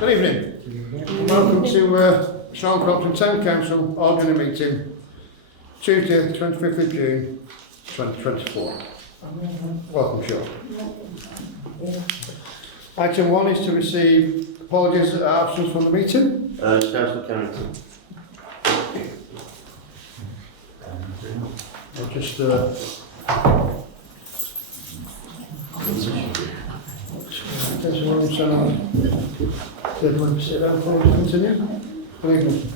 Good evening. Welcome to Sean Crompton Town Council ordinary meeting, Tuesday, 25th of June, 2024. Welcome, Sean. Item 1 is to receive apologies at absence from the meeting. Councillor Carrington. I'll just sit down for us to continue. Good evening.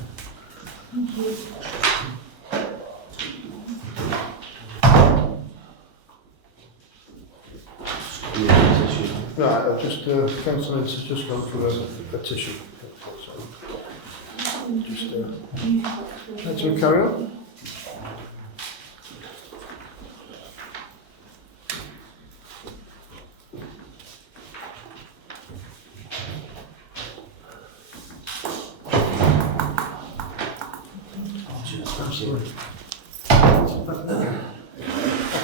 Right, I'll just councillor has just gone for a tissue. Just let's carry on.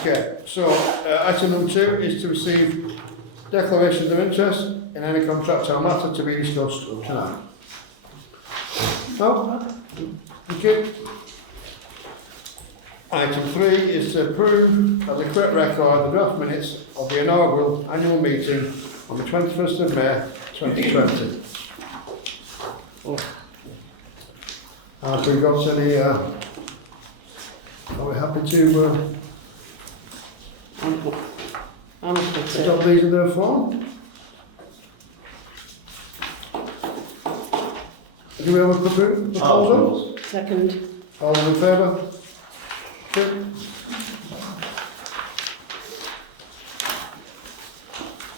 Okay, so item number 2 is to receive declarations of interest in any contractual matter to be discussed tonight. No? Thank you. Item 3 is to approve as a quick record the draft minutes of the inaugural annual meeting on the 21st of May 2020. Have we got any, are we happy to adopt these in their form? Do we have a proposal? Second. All in favour? Good.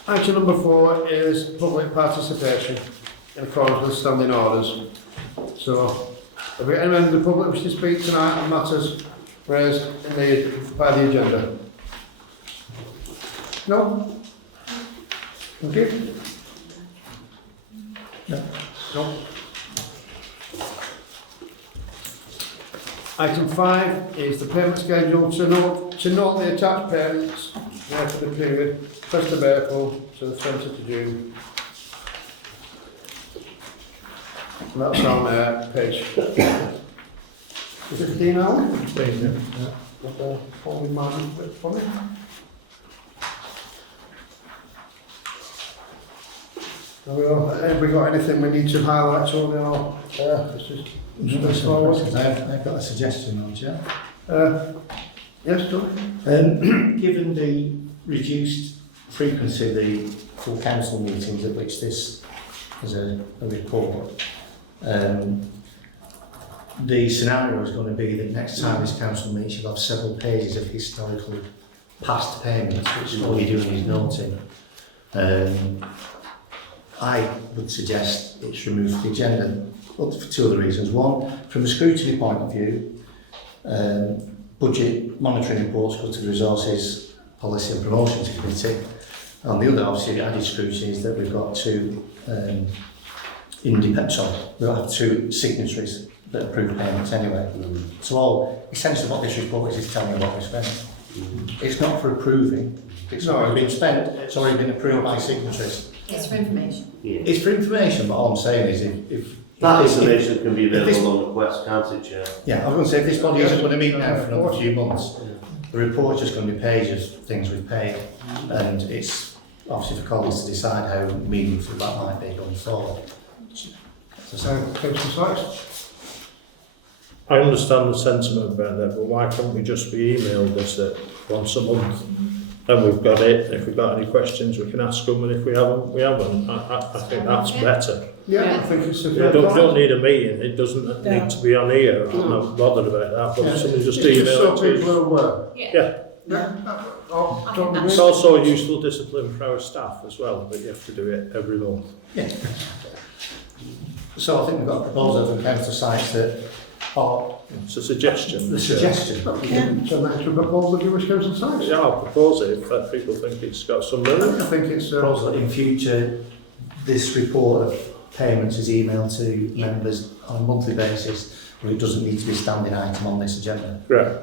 Item number 4 is public participation in accordance with standing orders. So, have we anyone in the public wish to speak tonight on matters raised by the agenda? No? Thank you. No. Item 5 is the payment schedule to note the attached payments made for the period 1st of April to the 20th of June. And that's on page 15 now. 15, yeah. Got the following man bit for me. Have we got anything we need to highlight, Tony, or it's just straightforward? I've got a suggestion on Chair. Yes, Tony? Given the reduced frequency of the full council meetings at which this is a report, the scenario is going to be that next time this council meets you'll have several pages of historical past payments, which all you're doing is noting. I would suggest it's removed from the agenda for 2 other reasons. One, from a scrutiny point of view, budget monitoring reports go to the Resources, Policy and Promotions Committee. And the other, obviously, added scrutiny is that we've got 2 we have 2 signatories that approve payments anyway. So essentially what this report is telling you what we spent. It's not for approving, it's already been spent, it's already been approved by signatories. It's for information. Yeah. It's for information, but all I'm saying is if That information can be available on request, can't it, Chair? yeah, I was going to say if this body isn't going to meet now for another few months, the report's just going to be pages of things we've paid, and it's obviously for colleagues to decide how meaningful that might be going forward. Councillor Sykes? I understand the sentiment about that, but why can't we just be emailed this once a month? And we've got it. If we've got any questions, we can ask them, and if we haven't, we haven't. I think that's better. Yeah, I think it's a You fair don't point. need a meeting. It doesn't need to be on here. I'm not bothered about that. But somebody just It's just email so it. people are aware. Yeah. Oh, don't It's agree? also a useful discipline for our staff as well, but you have to do it every month. Yeah. So I think we've got a proposal from Council Sykes that It's a suggestion. the suggestion. So that's a proposal of yours, Councillor Sykes? Yeah, I'll propose it if people think it's got some merit. I think it's Proposal that in future this report of payments is emailed to members on a monthly basis, but it doesn't need to be a standing item on this agenda. Right.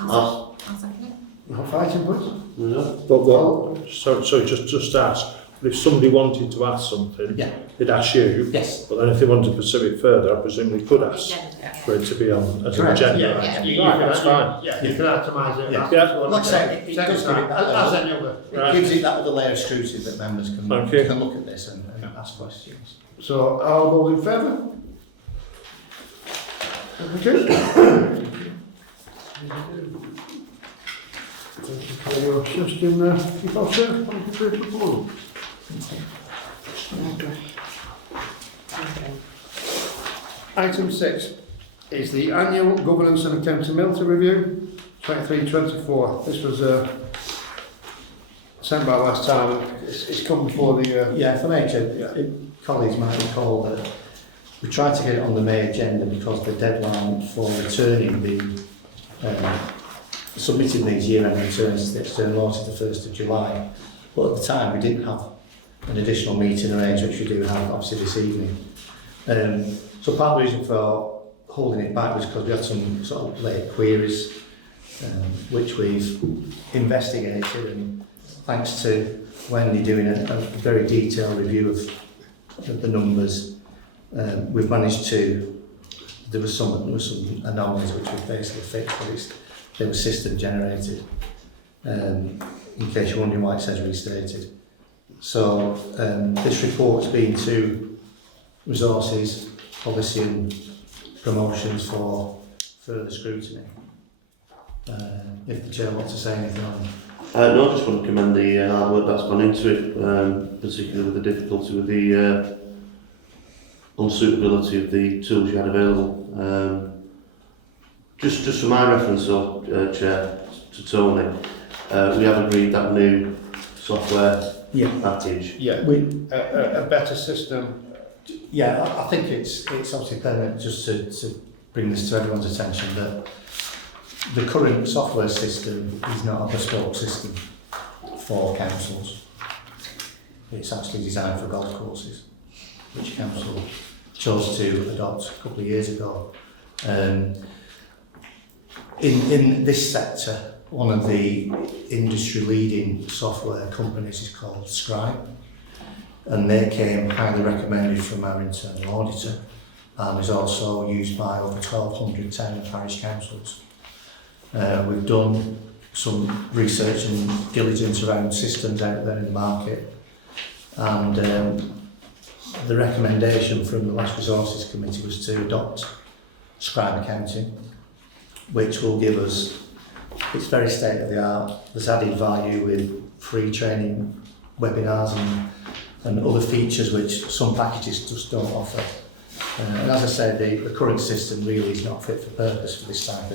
I'll second it. fighting, please. No. But what? So just ask. But if somebody wanted to ask something, Yeah. they'd ask you. Yes. But then if they wanted to pursue it further, I presume they could ask for it to be on as an Correct. agenda. Yeah, item. you Right, can, that's fine. Yeah, you can atomise it. Yeah. Yeah. Like I say, it does give it that As level. any other. It Right. gives it that other layer of scrutiny that members Thank you. can look at this and ask questions. So, all those in favour? Okay. Thank you for your suggestion, Chief Officer. Thank you for your proposal. Item 6 is the annual governance and accountability review, 23-24. This was sent by last time. It's come before the. Yeah, for me, colleagues might recall that we tried to get it on the May agenda because the deadline for returning submitting these year-end returns to the external audit the 1st of July. But at the time we didn't have an additional meeting arranged, which we do have obviously this evening. So part of the reason for holding it back was because we had some sort of late queries, which we've investigated, and thanks to Wendy doing a very detailed review of the numbers, we've managed to. There was some anomalies which we basically fixed, but they were system generated. In case you're wondering why it says restated. So this report's been to resources, policy and promotions for further scrutiny. If the chair wants to say anything on No, I just want to commend the hard work that's gone into it, particularly with the difficulty with the unsuitability of the tools you had available. Just for my reference, Chair, to Tony, we have agreed that new software package. Yeah, a better system. Yeah, I think it's obviously pertinent just to bring this to everyone's attention that the current software system is not a bespoke system for councils. It's actually designed for golf courses, which council chose to adopt a couple of years ago. In this sector, one of the industry-leading software companies is called Scribe, and they came highly recommended from our internal auditor and is also used by over 1,200 town and parish councils. We've done some research and diligence around systems out there in the market, and the recommendation from the last resources committee was to adopt Scribe Accounting, which will give us, it's very state of the art, there's added value with free training webinars and other features which some packages just don't offer. And as I said, the current system really is not fit for purpose for this type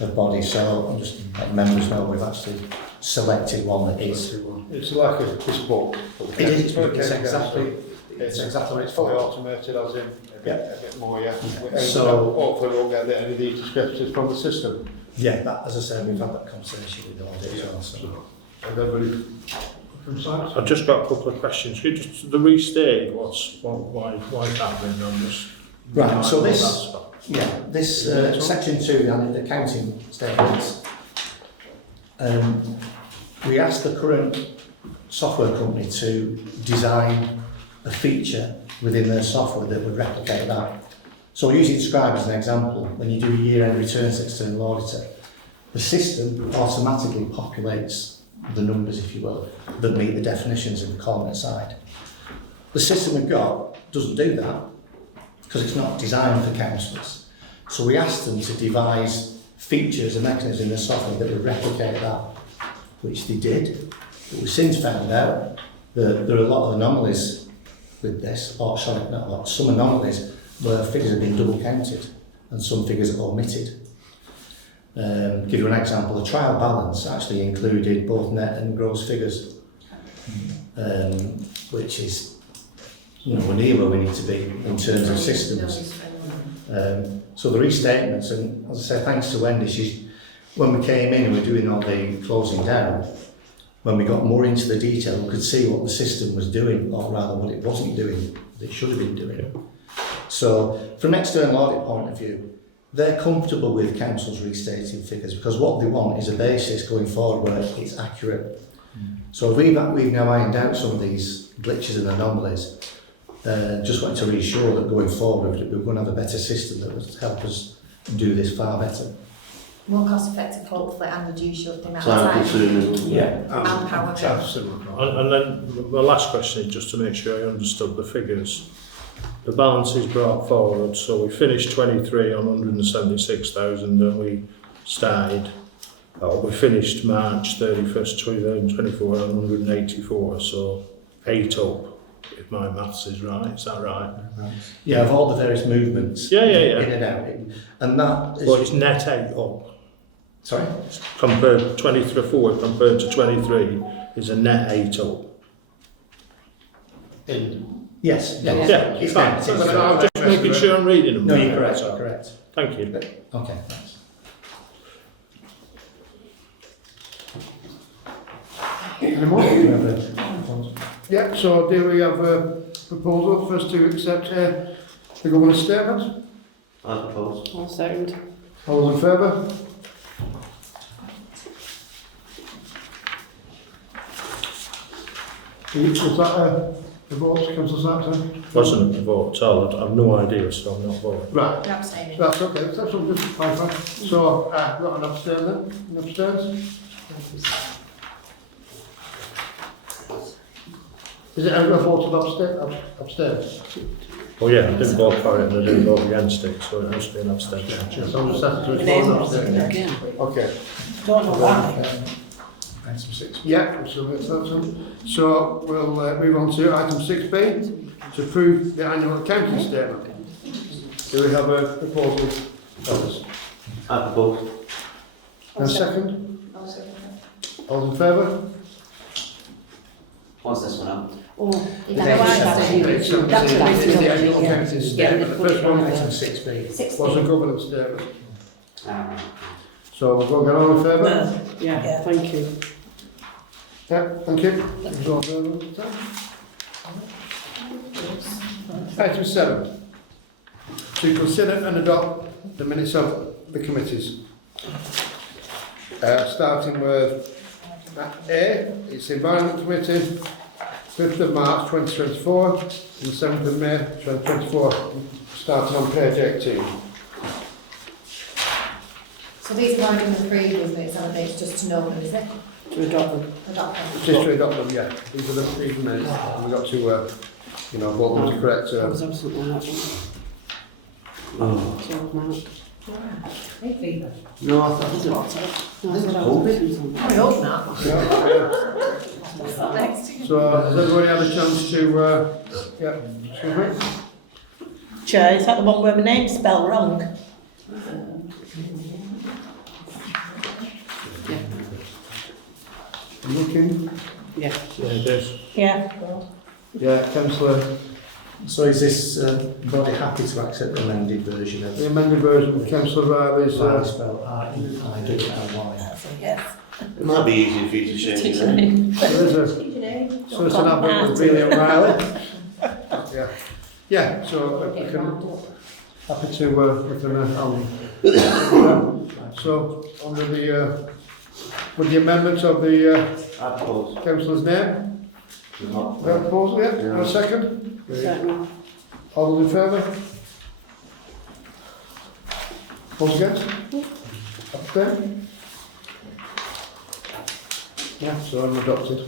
of body, so I'm just letting members know we've actually selected one that is. It's like a bespoke. It is, it's exactly what it's fully for. automated, as in a bit more, yeah. So- Hopefully we won't get any of these discrepancies from the system. Yeah, that, as I said, we've had that conversation with the audit as well. So. And everybody from science? I've just got a couple of questions. Could you just the restate why is that been done? Just Right, so that's this, fine. yeah, this section 2, the accounting statements, we asked the current software company to design a feature within their software that would replicate that. So using Scribe as an example, when you do a year-end returns to external auditor, the system automatically populates the numbers, if you will, that meet the definitions in the column aside. The system we've got doesn't do that because it's not designed for councillors. So we asked them to devise features and mechanisms in the software that would replicate that, which they did. But we've since found out that there are a lot of anomalies with this, or sorry, not a lot, some anomalies where figures have been double counted and some figures are omitted. Give you an example, the trial balance actually included both net and gross figures, which is, we're near where we need to be in terms of systems. So the restatements, and as I say, thanks to Wendy, when we came in and we were doing all the closing down, when we got more into the detail, we could see what the system was doing, or rather what it wasn't doing, that it should have been doing. So from an external audit point of view, they're comfortable with councils restating figures because what they want is a basis going forward where it's accurate. So we've now ironed out some of these glitches and anomalies. Just wanted to reassure that going forward we're going to have a better system that will help us do this far better. More cost effective, hopefully, and reduce the amount of Time time. consuming. And power bill. Absolutely. And then my last question is just to make sure I understood the figures. The balance is brought forward, so we finished 23 on 176,000 and we started, we finished March 31st 2024 on 184, so 8 up, if my maths is right, is that right? Yeah, of all the various movements Yeah. in and out. And that is... But it's net 8 up. Sorry? Compared 23 compared to 23 is a net 8 up. Yes. Yeah, It's fine. net. But I'm just making sure I'm reading them. No, you're right. correct. Correct. Thank you. Okay, thanks. Any more? Yeah, so do we have a proposal for us to accept the governor's statement? I propose. I'll second. All those in favour? Was that the vote, Councillor Sampson? Wasn't a vote at all. I've no idea, so I'm not voting. Right, You're abstaining. that's okay, that's all good, fine. So, got an abstain then, an abstains? Is it a vote of abstain? Oh yeah, I didn't vote for it and I didn't vote against it, so it has to be an abstention. So I'm just asking to It is respond abstain. again. Okay. Don't know why. Item 6. Yeah, so we'll move on to item 6B, to approve the annual accounting statement. Do we have a proposal for this? I propose. And a second? I'll second that. All in favour? What's this one up? Oh, Is no, that I right? don't. It's That's the annual yeah. accounting Yeah, statement. The first one Item 6B. 16. was a governance statement. Ah, So we'll go get all in favour? Yeah, thank you. Yeah, thank you. That was all done. Item 7. To consider and adopt the minutes of the committees. Starting with A, it's the Environment Committee, 5th of March 2024 and 7th of May 2024, starting on page 18. So these have already been approved, isn't it? So it's just to know them, is it? To adopt them. Adopt them. Just to adopt them, yeah. These are the minutes. And we've got to, vote them to correct. I was absent on that one. Oh. So, Mark. Hey, fever. No, I thought Is it? it No, I said I was absent on I that. hope not. Yeah, What's that next? So has everybody had a chance to, excuse me? Chair, is that the one where my name's spelled wrong? Looking? Yeah. Yeah, it is. Yeah. Yeah, councillor. So is this body happy to accept the amended version of The amended version of councillor Riley's. Riley spelled R-E-I-D-L-Y? Yes. It might be easy for you to change Teacher it. name. There is a, so it's an advert with Billy O'Reilly. Yeah. Yeah, so we can, happy to, we can, so under the, with the amendment of the I propose. councillor's name, Not. we have a proposal, yeah, Yeah. and a second? Second. All those in favour? Those against? Abstain? Yeah, so I'm adopted.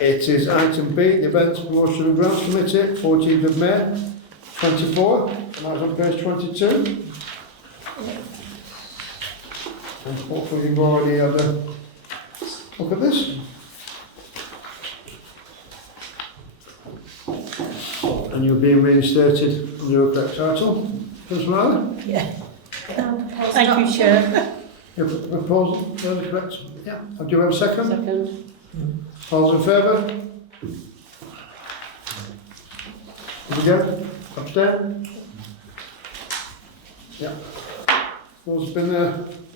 It is item B, the Events, Promotion and Grants Committee, 14th of May, 24, and that's on page 22. And hopefully you've already had a look at this. And you're being reinstated under your correct title. Councillor Riley? Yeah. Thank you, Chair. Your proposal, fairly correct? Yeah. Do you have a second? Second. All those in favour? Again? Abstain? Yeah. Those have been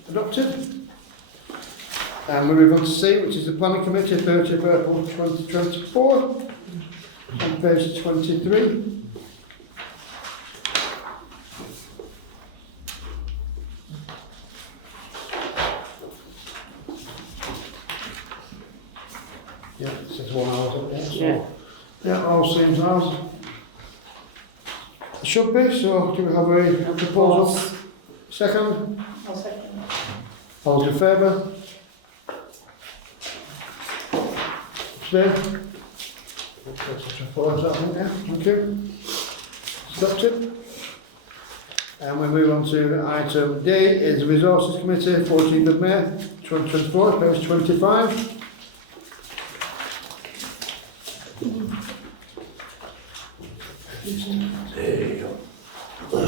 adopted. And we move on to C, which is the Planning Committee, 30th of April 2024, on page 23. Yeah, 6 1 hours, yeah. So, Yeah. yeah, all seems nice. Should be, so do we have a proposal? Second? I'll second. All those in favour? Abstain? Thank you. Adopted. And we move on to item D, is the Resources Committee, 14th of May 2024, page 25. There you go.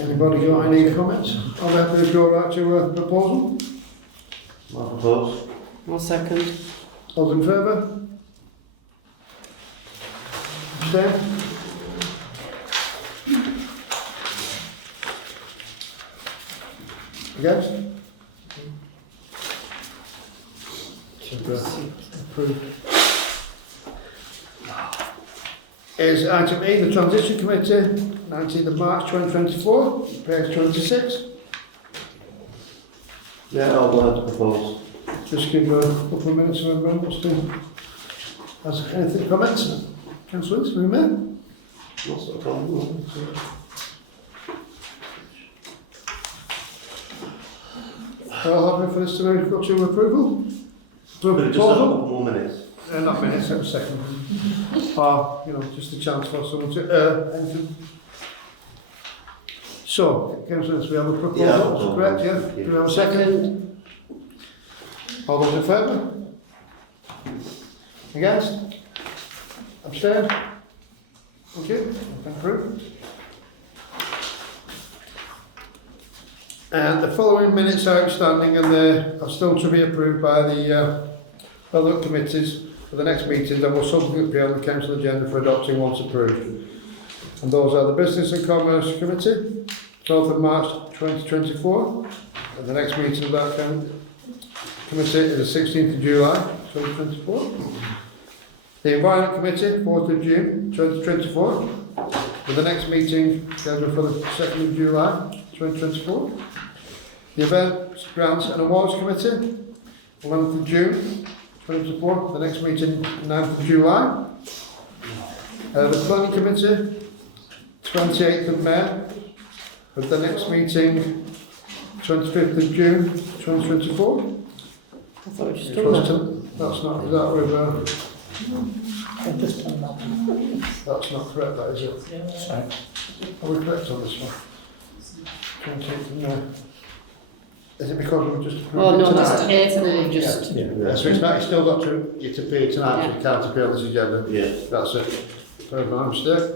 Anybody got any comments? I'll have to go right to a proposal. I propose. I'll second. All those in favour? Abstain? Against? Approved. Is item E, the Transition Committee, 19th of March 2024, page 26. Yeah, I'll propose. Just give a couple of minutes for everyone wants to. Has anything comments? Councillor Willis, for you, Mayor? What's the problem? All happy for this to go to approval? To But just a proposal? couple more minutes. Not minutes, a second. Or, you know, just a chance for someone to, anything. So, councillors, we have a proposal, Yeah, that's correct, yeah? thank you. Do we have a second? All those in favour? Against? Abstain? Thank you, approved. And the following minutes are outstanding and they are still to be approved by the other committees for the next meeting that will subsequently be on the council agenda for adopting once approved. And those are the Business and Commerce Committee, 12th of March 2024, and the next meeting of that committee is the 16th of July 2024. The Environment Committee, 4th of June 2024, with the next meeting scheduled for the 2nd of July 2024. The Events, Grants and Awards Committee, 11th of June 2024, the next meeting 9th of July. The Planning Committee, 28th of May, with the next meeting 25th of June 2024. I thought we just done that. That's not, is that with, I've just done that. that's not correct, that is it? Sorry. Are we correct on this one? 28th of May. Is it because we've just approved Oh, it no, tonight? that's it, no, we've just, Yeah, so it's not, it's still got to, you to appear tonight, so you can't appear on this agenda. Yeah. That's it. Pardon my mistake.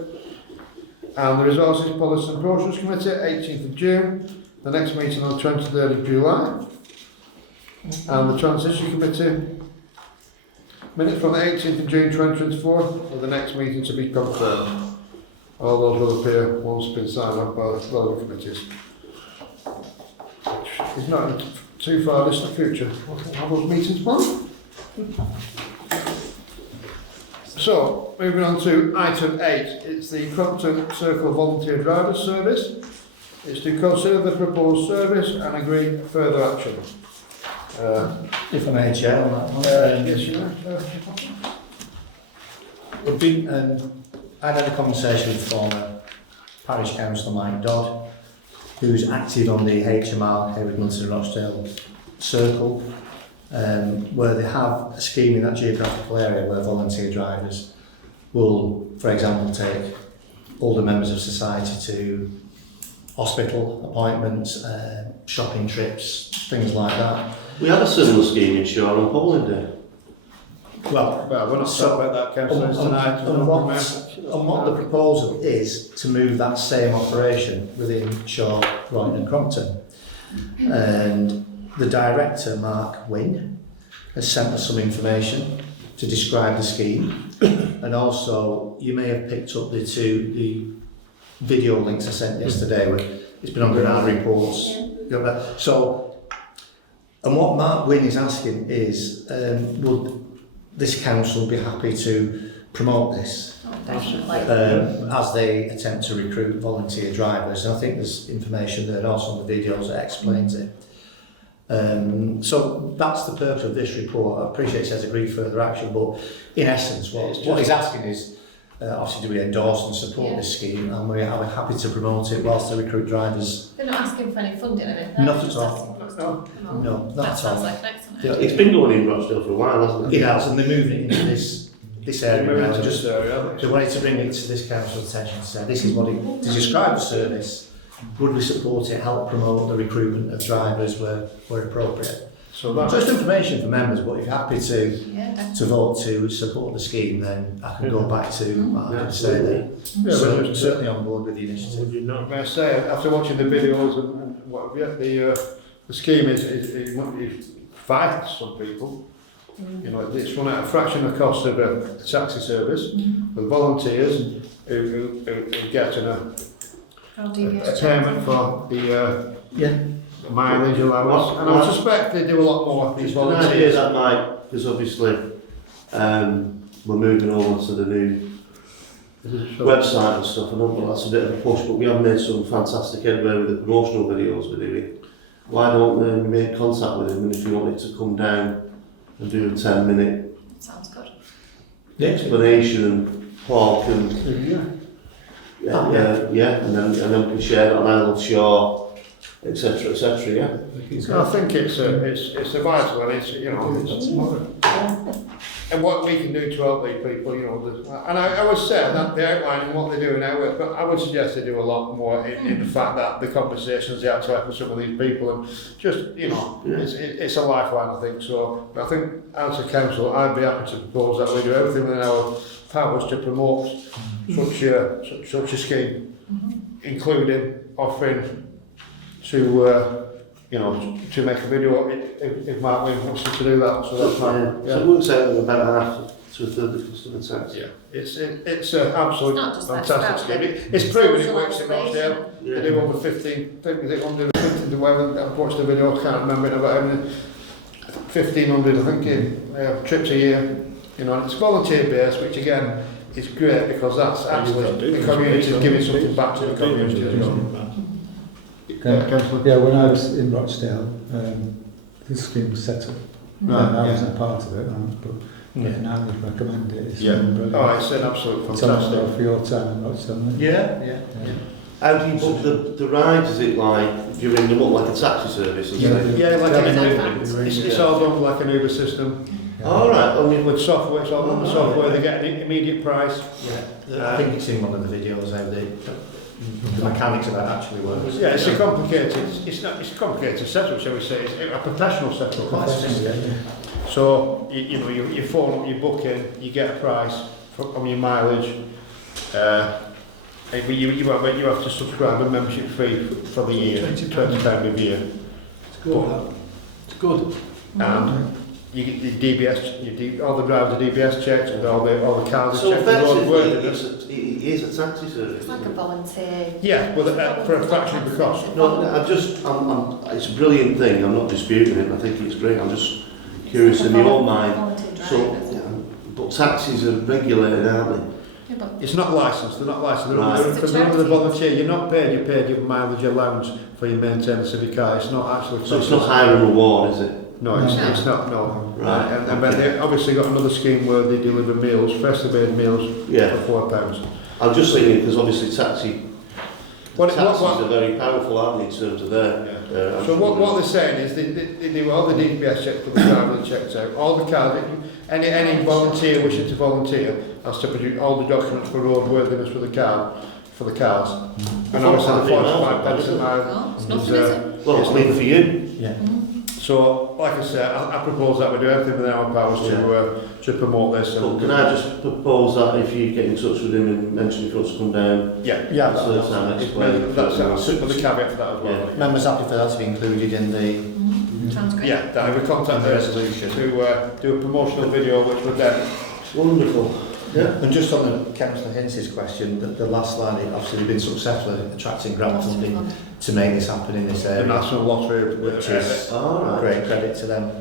And the Resources, Policy and Process Committee, 18th of June, the next meeting on the 23rd of July. And the Transition Committee, minutes from the 18th of June 2024, for the next meeting to be confirmed. All those will appear once been signed off by the other committees. It's not in too far distant future. We'll have those meetings tomorrow. So, moving on to item 8, it's the Crompton Circle Volunteer Drivers Service. It's to consider the proposed service and agree further action. If I may, Chair, on that one. Yes, you know. We've been, I had a conversation with former Parish Councillor Mike Dodd, who's acted on the HMR, Hayward, Munster and Rochdale Circle, where they have a scheme in that geographical area where volunteer drivers will, for example, take older members of society to hospital appointments, shopping trips, things like that. We had a similar scheme in Shore and Poland Day. Well, Well, we're not talking about that, councillor, tonight. and what the proposal is to move that same operation within Shaw, Royton and Crompton. And the director, Mark Wynne, has sent us some information to describe the scheme. And also, you may have picked up the video links I sent yesterday, where it's been under our reports. So, and what Mark Wynne is asking is, would this council be happy to promote this definitely. as they attempt to recruit volunteer drivers. And I think there's information there also on the videos that explains it. So that's the purpose of this report. I appreciate it says agreed further action, but in essence, what he's asking is, obviously, do we endorse and support this scheme, and we are happy to promote it whilst they recruit drivers? They're not asking for any funding or anything. Not they're at just all. asking for us to come on. No, not That at all. sounds like an excellent Yeah. idea. It's been going in Rochdale for a while, hasn't it? It has, and they're moving into this area Moving now. to Just this area, aren't they wanted to bring it to this council's attention to say this is what it to describe the service. Would we support it, help promote the recruitment of drivers where appropriate? So that, Just information for members, but if you're happy to Yeah, definitely. vote to support the scheme, then I can go back to what I Yeah, did say there. yeah, So but certainly on board with the initiative. Would you not? may I say, after watching the videos and what have you, the scheme is frightens some people. You know, it's run at a fraction of the cost of a taxi service with volunteers who get How do you a payment for the Yeah. mileage allowance. And I suspect they do a lot more of these Just an idea volunteers. that might, because obviously we're moving over to the new website and stuff, and I know that's a bit of a push, but we have made some fantastic headway with the promotional videos we're doing. Why don't we make contact with him, and if you wanted to come down and do a 10-minute Sounds good. explanation, and Paul can, and then we can share it on Island Shore, etc., etc. Yeah. I think it's a vital, and it's, you know, and what we can do to help these people, you know, and I would say that they're outlining what they're doing now, but I would suggest they do a lot more in the fact that the conversations they have to have with some of these people, and just, you know, it's a lifeline, I think. So I think as a council, I'd be happy to propose that we do everything within our powers to promote such a scheme, including offering to you know, to make a video if Mark Williams wants to do that. So that's fine. So it works out about half to a third of the customer tax. Yeah, it's an absolute It's not just that, fantastic it's scheme. It's proven it social works in Rochdale. Yeah. They do over 15, I think is it 150 to whatever, I've watched the video, I can't remember it, about 1,500 I think trips a year. You know, and it's volunteer based, which again is great because that's actually the community is giving something back to the community as well. Councillor? Yeah, when I was in Rochdale, this scheme was set up. And I wasn't a part of it, but now you'd recommend it. It's brilliant. Oh, it's an absolute Tell us fantastic. about for your time in Rochdale. Yeah. How do you book the rides? Is it like, do you ring them up like a taxi service? And say, Yeah, like Yeah, an like Uber. It's all done like an Uber system. all right, With software, it's all on the software, they get an immediate price. I think it's in one of the videos how the mechanics of that actually works. Yeah, it's a complicated setup, shall we say, it's a professional setup. So, you know, you phone up, you book in, you get a price on your mileage. But you have to subscribe a membership fee for the year, £20 a year. It's good. And you get your DBS, all the drivers are DBS checked, and all the cars are so checked. and all the effectively, it is a taxi service. It's like a volunteer. Yeah, well, for a fraction of the cost. No, it's a brilliant thing. I'm not disputing it. I think it's great. I'm just curious in your own mind. Volunteer So, drivers. yeah, but taxis are regulated, aren't Yeah, but It's not licensed, they're not licensed. They're Right. under, It's a they're under the charity. volunteer. You're not paid, you're paid your mileage allowance for your maintenance of your car. It's not actually. they? So it's not hire and reward, is it? No, it's not, no. Right, And then they obviously got another scheme where they deliver meals, freshly made meals Yeah. for £4. I'm just thinking because obviously taxis What- are very powerful, aren't they, in terms of their. So what they're saying is they do all the DPS checks for the car and checks out. All the cars, any volunteer wishing to volunteer has to produce all the documents for roadworthiness for the cars. And obviously the 45 pence a mile. no, it's is, nothing, is it? Well, I mean for you. Yeah. So, like I said, I propose that we do everything within our powers to promote this. But can I just propose that if you get in touch with him and mention if he wants to come down, Yeah, so that's how I explain. that's with the caveat for that as well. Yeah. Members happy for that to be included in the Sounds great. Yeah, that we contact the them resolution. to do a promotional video, which would then. Wonderful. Yeah. And just on the Councillor Hince's question, the last line, obviously they've been successful at attracting grant funding to make this happen in this The area, National Lottery, which is All right. great credit to them.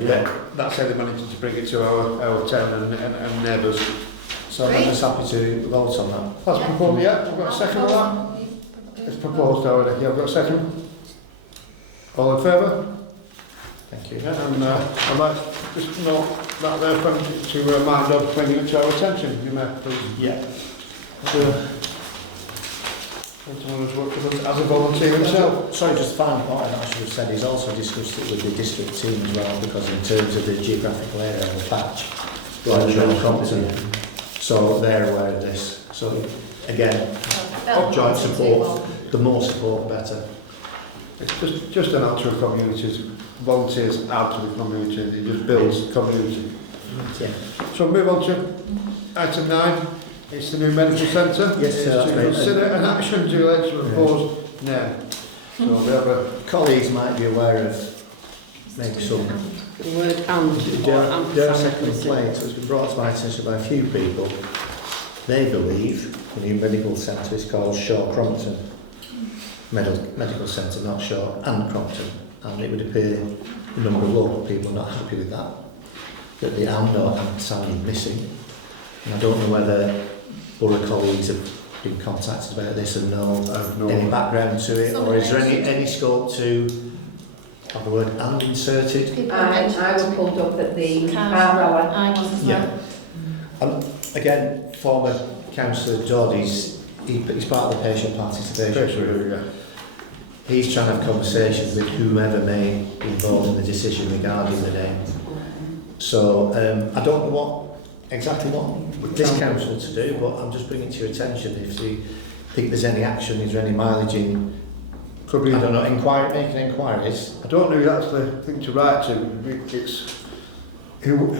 yeah, that's how they managed to bring it to our town and neighbours. So I'm just happy to vote on that. That's proposed, yeah, I've got a second on that. It's proposed already, yeah, I've got a second. All in favour? Thank you. And I might just note that there to remind of bringing it to our attention, you may please. Yeah. Someone who's worked with us as a volunteer himself. Sorry, just final point I should have said, he's also discussed it with the district team as well, because in terms of the geographical area and the patch, right around Crompton, so they're aware of this. So again, joint support, the more support the better. It's just an out to the communities, volunteers out to the community, it just builds community. Yeah. So move on to item 9, it's the new medical centre. Yes, It's sir. to consider an action to elect to propose name. So we have a, Colleagues might be aware of maybe some The word and or ampersand complaints which were brought to my attention by a few people. They believe the new medical centre is called Shaw Crompton Medical Centre, not Shaw and Crompton, and it would appear a number of local people are not happy with that the and or ampersand is missing. And I don't know whether borough colleagues have been contacted about this and know any background to it, or is there any scope to have the word and inserted? I was pulled up at the I was as well. Yeah. Again, former councillor Dodd, he's part of the patient participation group. yeah. He's trying to have conversations with whomever may be involved in the decision regarding the name. So I don't know exactly what this council to do, but I'm just bringing it to your attention if you think there's any action, is there any mileage in, Could be, I don't know, making inquiries. I don't know who that's the thing to write to, it's who,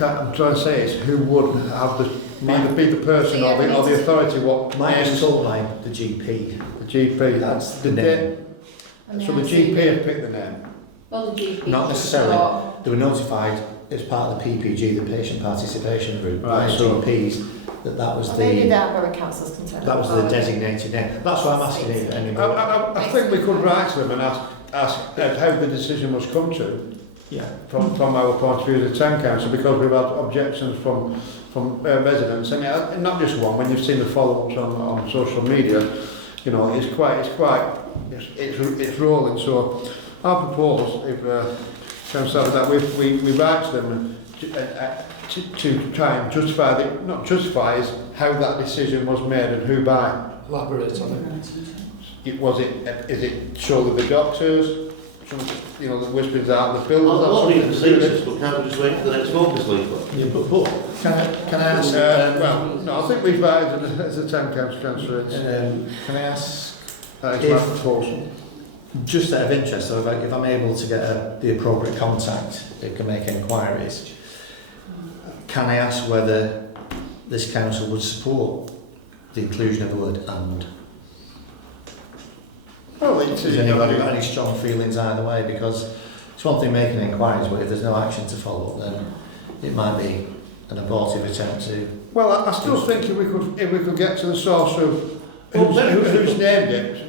I'm trying to say is who would have be the person or the authority what Mine was names told by the GP. the GP. That's the name. So the GP have picked the name. Well, the GP. Not necessarily. They were notified as part of the PPG, the patient participation group, by Right, so- GPs, that was Maybe the that Borough Council's concerned. that was the designated name. That's why I'm asking if anybody. I think we could write to them and ask how the decision was come to Yeah. from our point of view as a town council, because we've had objections from residents, and not just one. When you've seen the follow-ups on social media, you know it's rolling. So our proposal, if council that we write to them to try and justify not justify is how that decision was made and who by. Elaborate on it. Is it surely the doctors? You know, the whisperings out the builders. I'll not be facetious, but can't we just wait for the next focus leaflet? Yeah, but can I ask? Well, no, I think we've voted as a town council. Can I ask? That is my proposal. Just out of interest, so if I'm able to get the appropriate contact that can make inquiries, can I ask whether this council would support the inclusion of the word and? Well, Has anybody got any strong feelings either way? Because it's one thing making inquiries, but if there's no action to follow up, then it might be an abortive attempt to. Well, I still think if we could get to the source of who's named it,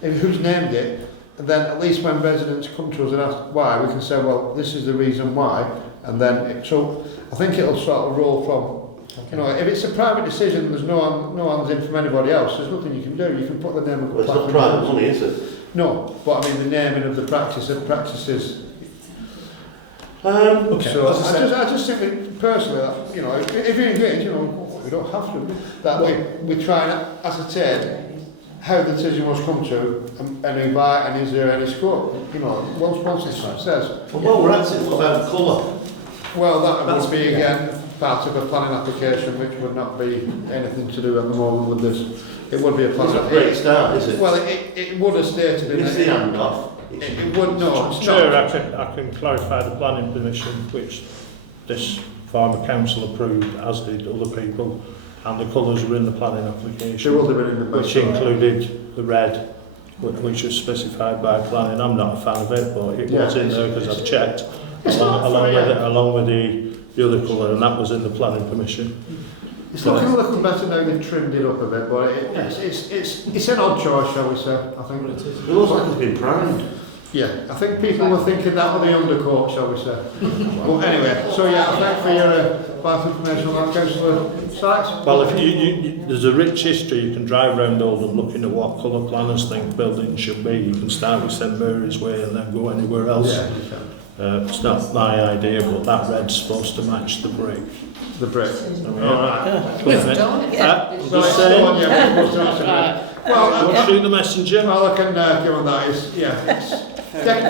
who's named it, and then at least when residents come to us and ask why, we can say, well, this is the reason why, and then so I think it'll sort of roll from. You know, if it's a private decision, there's no hands in from anybody else. There's nothing you can do. You can put the name of the Well, it's not private money, is it? No, but I mean the naming of the practices. Okay. So I just think that personally, that, you know, if you engage, you know, we don't have to. That we try and ascertain how the decision was come to, and who by, and is there any scope? You know, once it says. Well, while we're at it, what about colour? Well, that would be again part of a planning application, which would not be anything to do at the moment with this. It would be a It's planning not a great start, is it? Well, it would have stated in It's the hand off. It would no. It's Chair, not. I can clarify the planning permission which this former council approved, as did other people, and the colours were in the planning They application, would have been in the which included the red, which was specified by planning. I'm not a fan of it, but it was in there because I've checked, along with the other colour, and that was in the planning permission. It's looking a little better now they've trimmed it up a bit, but it's an odd choice, shall we say, I think. It looks like it's been primed. Yeah, I think people were thinking that was the undercoat, shall we say. Well, anyway, so yeah, thanks for sparse information on that, Councillor Sykes? Well, if there's a rich history, you can drive round Oldham looking at what colour planners think buildings should be. You can start with St Mary's Way and then go anywhere else. Yeah, you can. It's not my idea, but that red's supposed to match the brick. The brick. Alright. Yeah. I'm Right, just so on, saying. yeah, we're supposed to answer Right. that. Well, Don't shoot the messenger. well, I can give on that. It's, yeah, it's,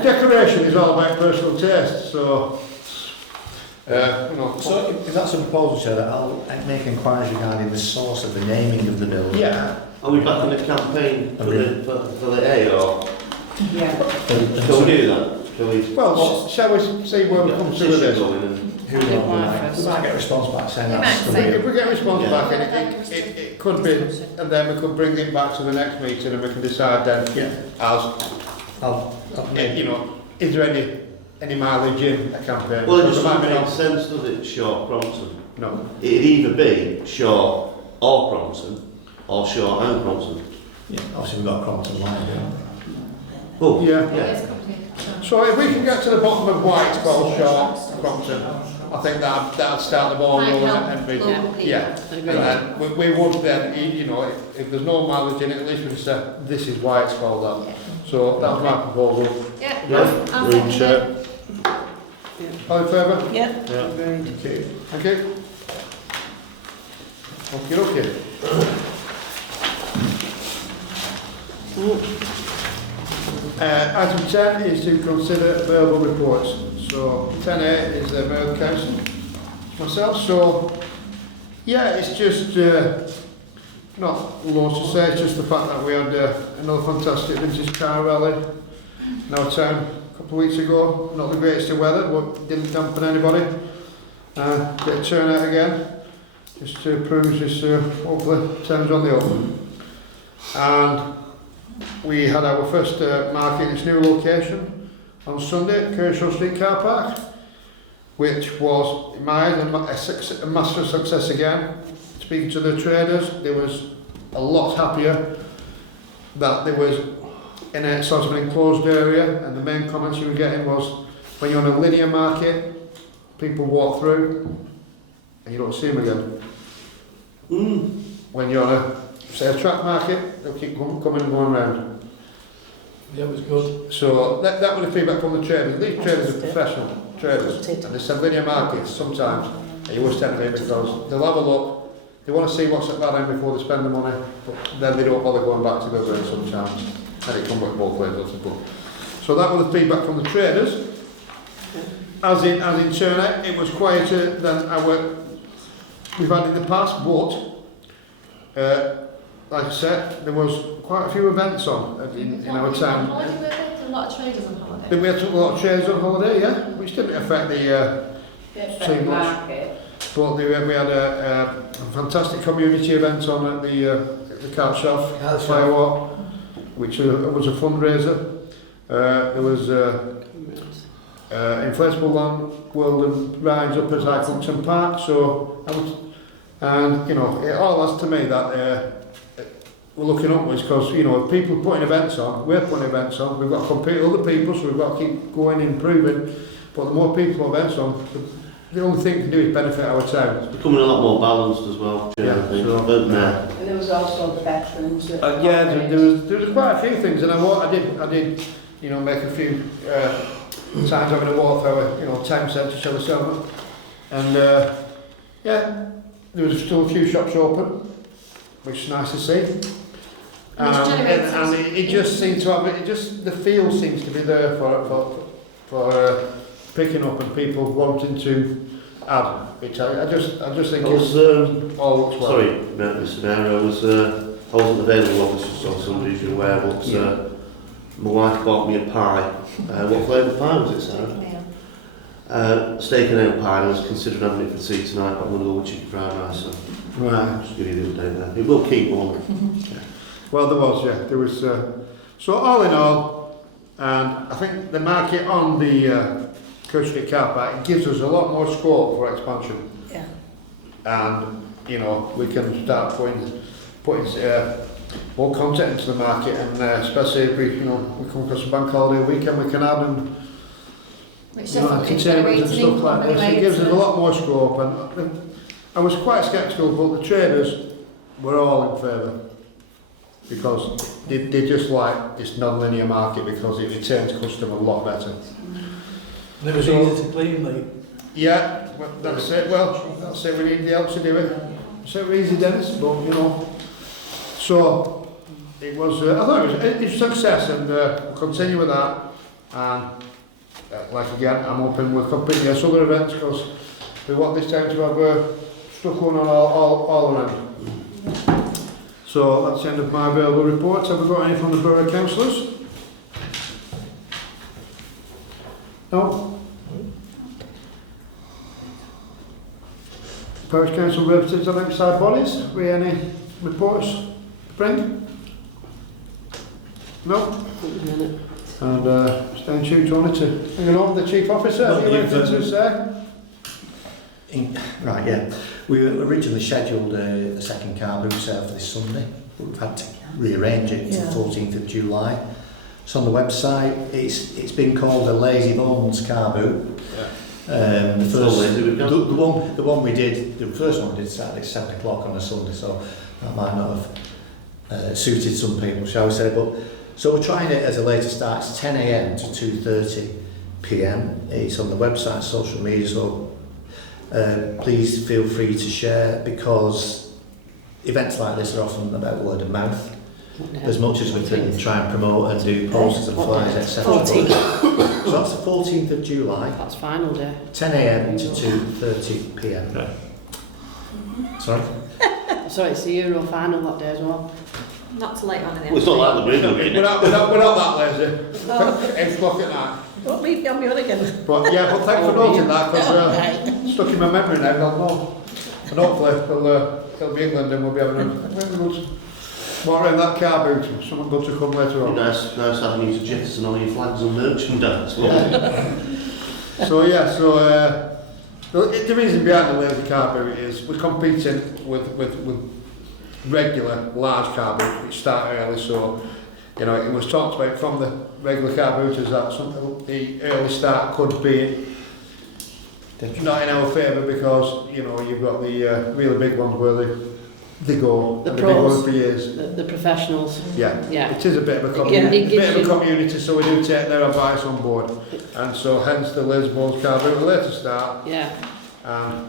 decoration is all about personal taste, so, you know. So if that's a proposal, Chair, that I'll make inquiries regarding the source of the naming of the building. Yeah, Are we back in the campaign for the A, or Yeah. shall we do that? Shall we? well, shall we see where we come to with this? Going and Who knows, we might get a response back saying You that's might the say- real. If we get a response Yeah. back, and it could be, and then we could bring it back to the next meeting and we can decide then Yeah. as, I'll you know, is there any mileage in a campaign? well, it Because just there might doesn't be make sense, does it? Shaw, Crompton. no. It'd either be Shaw or Crompton, or Shaw and Crompton. Yeah, obviously we've got a Crompton line, Oh, Yeah. yeah. So if we can get to the bottom of why it's called Shaw Crompton, I think that'd start the ball Might rolling help and be, local people. yeah. I And agree. then we would then, you know, if there's no mileage in it, at least we can say, this is why it's called that. So that's my proposal. Yeah. Yeah. I'll Agreed, second Chair. it. All in favour? Yeah. Yeah. Agreed. Thank you. Okay. Item 10 is to consider verbal reports. So 10A is the Mayor of Council, myself. So yeah, it's just not loads to say. It's just the fact that we had another fantastic vintage car rally in our town a couple of weeks ago. Not the greatest of weather, but didn't dampen anybody. Bit of turnout again, just to prove just hopefully town's on the up. And we had our first market in its new location on Sunday at Kershaw Street Car Park, which was, in my eyes, a massive success again. Speaking to the traders, they was a lot happier that there was in a sort of an enclosed area, and the main comments you were getting was, when you're on a linear market, people walk through and you don't see them again. When you're on a, say, a track market, they'll keep coming and going round. Yeah, it was good. So that was the feedback from the traders. These traders are professional traders, and they said linear markets sometimes, and you always tend to be, because they'll have a look, they want to see what's at that end before they spend the money, but then they don't bother going back to go there sometimes, and it comes back both ways, I suppose. So that was the feedback from the traders. As in turnout, it was quieter than we've had in the past, but like I said, there was quite a few events on in our town. Holiday, were there? A lot of traders on holiday. We had a lot of traders on holiday, yeah, which didn't affect the too much. But we had a fantastic community event on at the cart shop, Firewalk, which was a fundraiser. There was inflatable land, world and rides up at Highclifton Park. So, and you know, it all has to me that we're looking upwards, because you know, if people are putting events on, we're putting events on. We've got to compete with other people, so we've got to keep going and improving. But the more people put events on, the only thing we can do is benefit our town. It's becoming a lot more balanced as well, Chair, Yeah, I think. so- But no. And there was also the veterans. Yeah, there was quite a few things, and I did, you know, make a few times having a walk for our, you know, town centre, shall we say, and yeah, there was still a few shops open, which is nice to see. And it just seemed to have, it just, the feel seems to be there for picking up and people wanting to add. Which I just think I it's was, all looks well. sorry, Mr Mayor, I wasn't available, obviously, so somebody's aware, but my wife bought me a pie. What flavour pie was it, Sarah? Steak and ale pie. I was considering having it for tea tonight, but I'm going to go with chicken fried rice. So Right. just give you the update there. It will keep warm. Well, there was, yeah. There was. So all in all, and I think the market on the Coach Street car park, it gives us a lot more scope for expansion. Yeah. And you know, we can start putting more content into the market, and especially if we come across a bank holiday weekend, we can add, and Which you know, doesn't containment and generate stuff income like this. anyway, It gives us it's a lot more scope, and I was quite sceptical, but the traders were all in favour because they just like this non-linear market because it returns customer a lot better. And it was easy to clean, like. Yeah, well, that's it. Well, that's it. We need the help to do it. So easy, Dennis, but you know. So it was. I thought it was a success, and we'll continue with that. And like again, I'm hoping we'll continue other events because we want this town to have stuff going on all around. So that's the end of my available reports. Have we got any from the borough councillors? No. Parish council representatives of outside bodies. We any reports to bring? No. And staying tuned to hang on, the chief officer. Have you anything to say? Right, yeah. We were originally scheduled a second car boot sale for this Sunday, but we've had to rearrange it to the 14th of July. It's on the website. It's been called a Lazy Bones car boot. The one we did, the first one we did Saturday, 7 o'clock on a Sunday, so that might not have suited some people, shall we say. But so we're trying it as a later start. It's 10 a.m. to 2:30 p.m. It's on the website, social media, so please feel free to share, because events like this are often about word of mouth. As much as we can try and promote and do posters and flyers, etc. So that's the 14th of July. That's final day. 10 a.m. to 2:30 p.m. Okay. Sorry? Sorry, it's the Euro final that day as well. Not too late on in the Well, it's not like the Bristol game. We're not that lazy. 8 o'clock at night. Don't leave me on my own again. But yeah, but thanks for noting that, because stuck in my memory now. I'll know. And hopefully it'll be England and we'll be having a more around that car boot. Someone good to come later on. Nice having you to jettison all your flags and merchandise. So the reason behind the lazy car boot is we're competing with regular large car boots which start early. So you know, it was talked about from the regular car booters that the early start could be not in our favour, because you know you've got the really big ones where they go The and pros, big ones for years. The professionals. Yeah. Yeah. It is a bit of a It community, gives you- community, so we do take their advice on board, and so hence the Lisbon's car boot later start, Yeah. and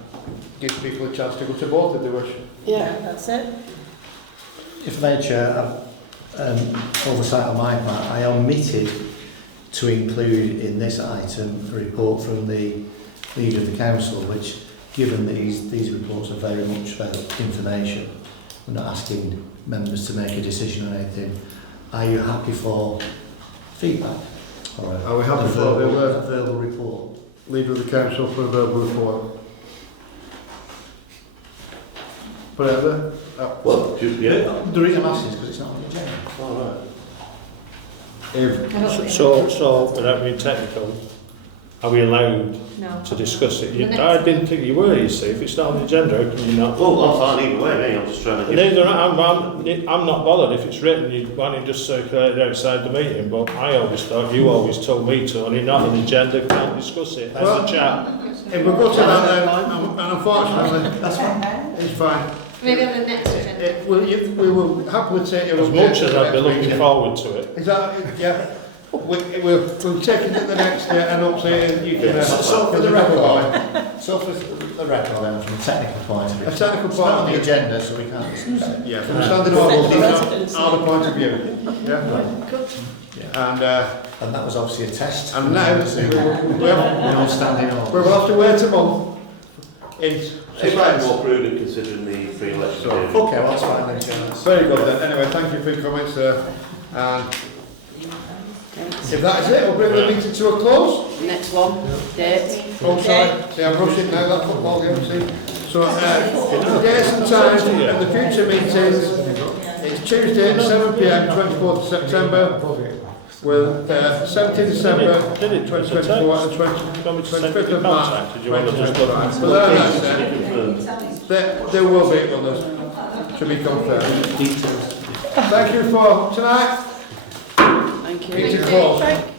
gives people a chance to go to both if they wish. Yeah. That's it. If I may, Chair, oversight on my part, I omitted to include in this item a report from the leader of the council, which, given that these reports are very much about information, we're not asking members to make a decision on anything. Are you happy for feedback? Or Are we happy a for verbal report? Leader of the council for a verbal report? Put it out there? Well, yeah. The reason I'm asking is because it's not on the agenda. All right. If So without being technical, are we allowed No. to discuss it? The next- I didn't think you were, you see. If it's not on the agenda, how can you not? Well, I'm fine either way, mate. I'm just trying to. Neither I'm not bothered if it's written. Why don't you just circulate it outside the meeting? But I always thought you always told me to, and it's not on the agenda, can't discuss it. As Well, a chat. we go to that then, and unfortunately, That's fine. it's fine. Maybe on the next agenda. We will happily take your As much as I'd be next looking meeting. forward to it. Is that, yeah? We'll take it to the next year, and hopefully you can... So for the record, then, from a technical point of view, A technical it's point not of on the view. agenda, so we can't discuss it. Yeah, from a standing order point of view. Yeah? And And that was obviously a test. now, we no standing orders. will have to wait a month. It's like more prudent considering the free election So, period. Okay, well, that's fine then, Chair. Very good then. Anyway, thank you for your comments there. And if that is it, we'll bring the meeting to a close. Next one, date. Oh, sorry. See, I'm rushing now, that football game, see. So, days and times and the future meetings, it's Tuesday at 7 p.m, 24th of September, with 17th December, 2024 and 25th of March, Did you want to just 2025. look? But that's it. There will be others to be confirmed. Thank you for tonight. Thank you. Meeting closed. Thank